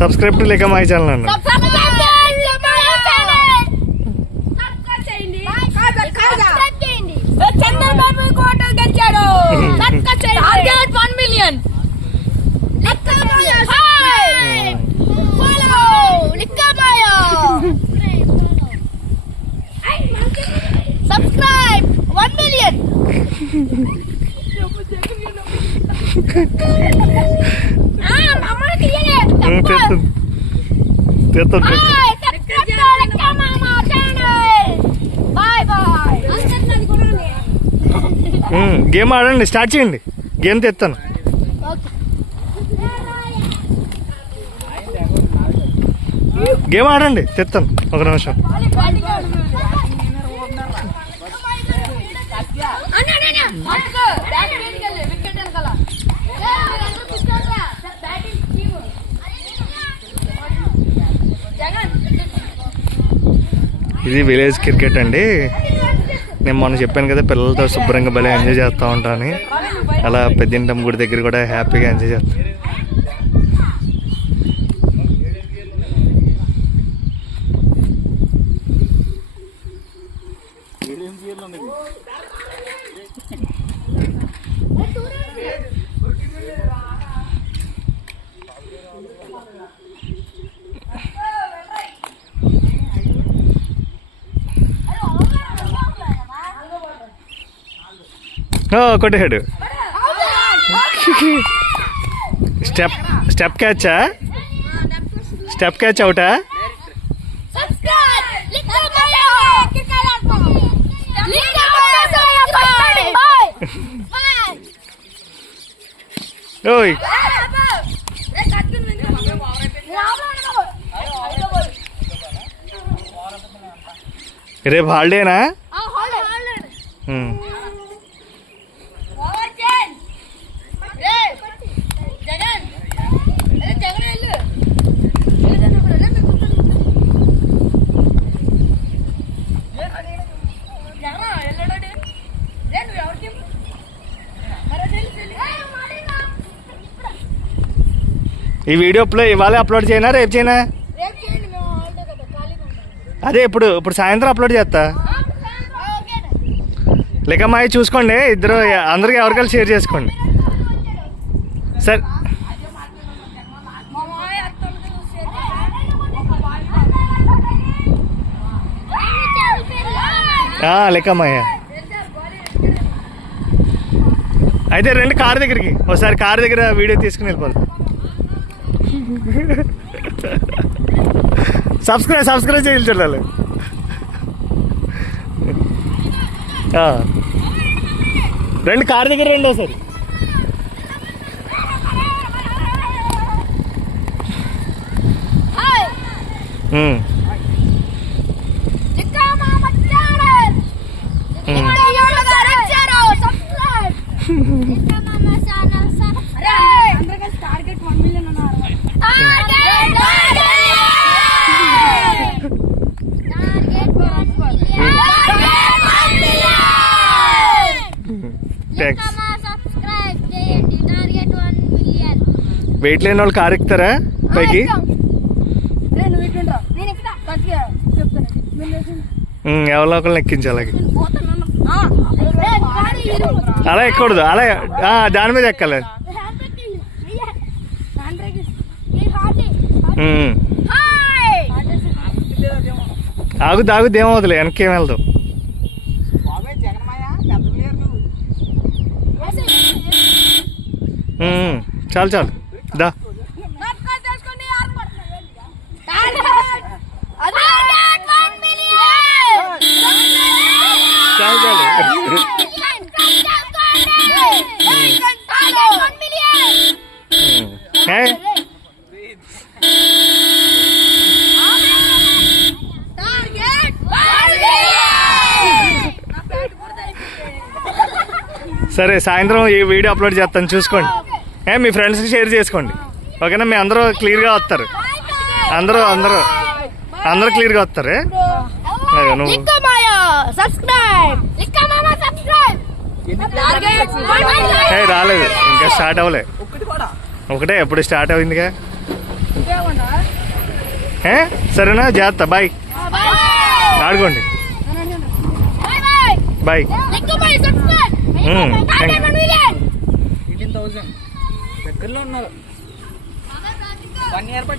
Subscribe to లేక my channel అన్న చంద్రబాబు కోట గెలిచాడు target one million subscribe one million తెస్తుంది బాయ్ గేమ్ ఆడండి స్టార్ట్ చేయండి. గేమ్ తెస్తాను గేమ్ ఆడండి తెస్తాను ఒక నిమిషం. ఇది విలేజ్ క్రికెట్ అండి. నేను మొన్న చెప్పాను కదా పిల్లలతో శుభ్రంగా భలే ఎంజాయ్ చేస్తూ ఉంటాను అలా పెద్దింటం గుడి దగ్గర కూడా హ్యాపీగా ఎంజాయ్ చేస్తాను ఓ, కొట్టేశాడు స్టెప్ స్టెప్ క్యాచా? స్టెప్ క్యాచ్ అవుటా? ఓయ్. రేపు హాలిడేనా? ఈ వీడియో ప్లే ఇవాళ అప్లోడ్ చేయనా? రేపు చేయనా? అదే ఇప్పుడు ఇప్పుడు సాయంత్రం అప్లోడ్ చేస్తా. లేక మావి చూసుకోండి ఇద్దరు అందరికి ఎవరికైనా షేర్ చేసుకోండి. సరే. లెక్కమ్మాయ అయితే రండి కార్ దగ్గరికి. ఒకసారి కార్ దగ్గర వీడియో తీసుకుని వెళ్ళిపోదు. సబ్స్క్రైబ్ సబ్స్క్రైబ్ చేయాలి చూడాలి. రండి కార్ దగ్గర రండి ఒకసారి ఉమ్. థ్యాంక్స్ సబ్స్క్రైబ్ చేయండి టార్గెట్ వన్ మిలియన్ వెయిట్ లేని వాళ్ళు కార్ ఎక్కుతారా పైకి? ఎవరో ఒకరిని ఎక్కించాలి అలాగే. అలా ఎక్కకూడదు. అలా ఆ, దాని మీద ఎక్కాలి. ఆగుద్ది ఆగుద్ది ఏమవుతులే వెనక్కి ఏం వెళ్దాం. చాలు చాలు దా. చాలు చాలు. సరే సాయంత్రం ఈ వీడియో అప్లోడ్ చేస్తాను చూసుకోండి ఏ మీ ఫ్రెండ్స్కి షేర్ చేసుకోండి. ఓకేనా మీ అందరూ క్లియర్గా వస్తారు. అందరూ అందరూ. అందరూ క్లియర్గా వస్తారు నువ్వు. రాలేదు. ఇంకా స్టార్ట్ అవ్వలే. ఒకటే ఎప్పుడు స్టార్ట్ అయిందిగా? సరేనా? జాగ్రత్త. బాయ్ ఆడుకోండి. బాయ్. ఎయిటీన్ థౌసండ్ దగ్గరలో ఉన్నారు. వన్ ఇయర్ బట్టి